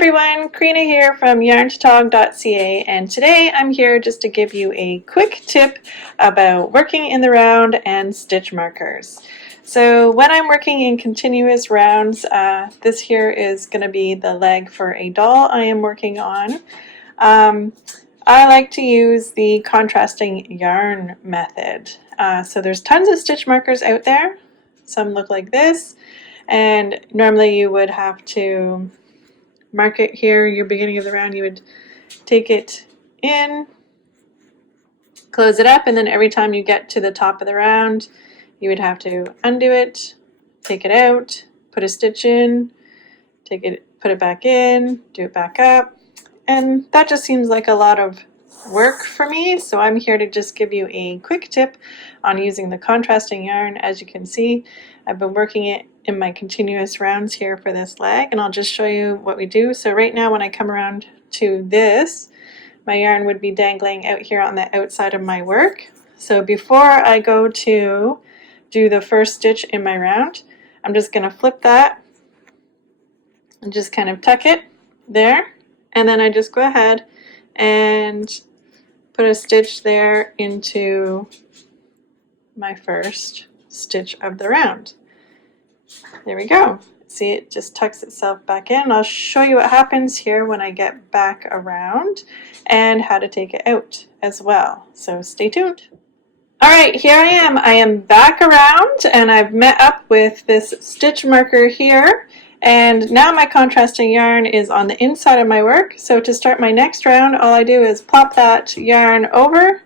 everyone, Karina here from yarn2tog.ca, and today I'm here just to give you a quick tip about working in the round and stitch markers. So when I'm working in continuous rounds, this here is going to be the leg for a doll I am working on. I like to use the contrasting yarn method. So there's tons of stitch markers out there. Some look like this, and normally you would have to mark it here, your beginning of the round. You would take it in, close it up, and then every time you get to the top of the round, you would have to undo it, take it out, put a stitch in, take it, put it back in, do it back up, and that just seems like a lot of work for me. So I'm here to just give you a quick tip on using the contrasting yarn. As you can see, I've been working it in my continuous rounds here for this leg, and I'll just show you what we do. So right now when I come around to this, my yarn would be dangling out here on the outside of my work. So before I go to do the first stitch in my round, I'm just going to flip that and just kind of tuck it there, and then I just go ahead and put a stitch there into my first stitch of the round. There we go. See, it just tucks itself back in. I'll show you what happens here when I get back around and how to take it out as well. So stay tuned. All right, here I am. I am back around and I've met up with this stitch marker here. And now my contrasting yarn is on the inside of my work. So to start my next round, all I do is plop that yarn over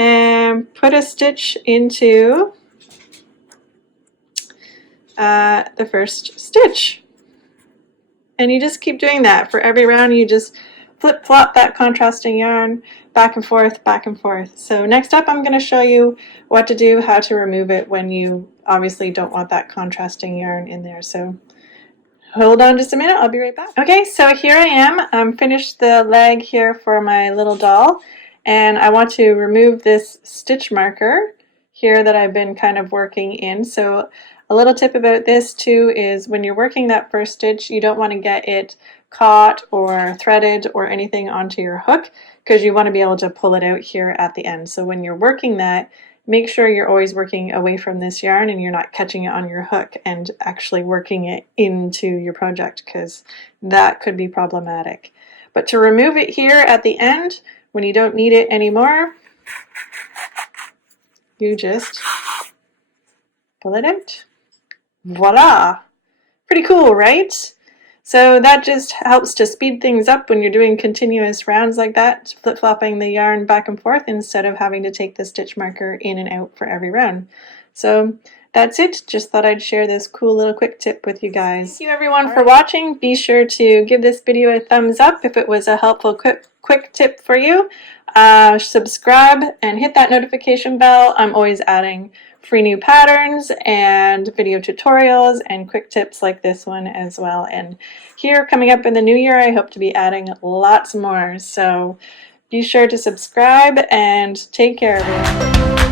and put a stitch into the first stitch. And you just keep doing that for every round. You just flip flop that contrasting yarn back and forth, back and forth. So next up I'm going to show you what to do, how to remove it when you obviously don't want that contrasting yarn in there. So hold on just a minute, I'll be right back. Okay, so here I am. I'm finished the leg here for my little doll, and I want to remove this stitch marker here that I've been kind of working in. So a little tip about this too is when you're working that first stitch, you don't want to get it caught or threaded or anything onto your hook, because you want to be able to pull it out here at the end. So when you're working that, make sure you're always working away from this yarn and you're not catching it on your hook and actually working it into your project, because that could be problematic. But to remove it here at the end, when you don't need it anymore, you just pull it out. Voila! Pretty cool, right? So that just helps to speed things up when you're doing continuous rounds like that, flip-flopping the yarn back and forth instead of having to take the stitch marker in and out for every round. So that's it. Just thought I'd share this cool little quick tip with you guys. Thank you everyone for watching. Be sure to give this video a thumbs up if it was a helpful quick tip for you. Subscribe and hit that notification bell. I'm always adding free new patterns and video tutorials and quick tips like this one as well. And here coming up in the new year, I hope to be adding lots more. So be sure to subscribe and take care, everyone.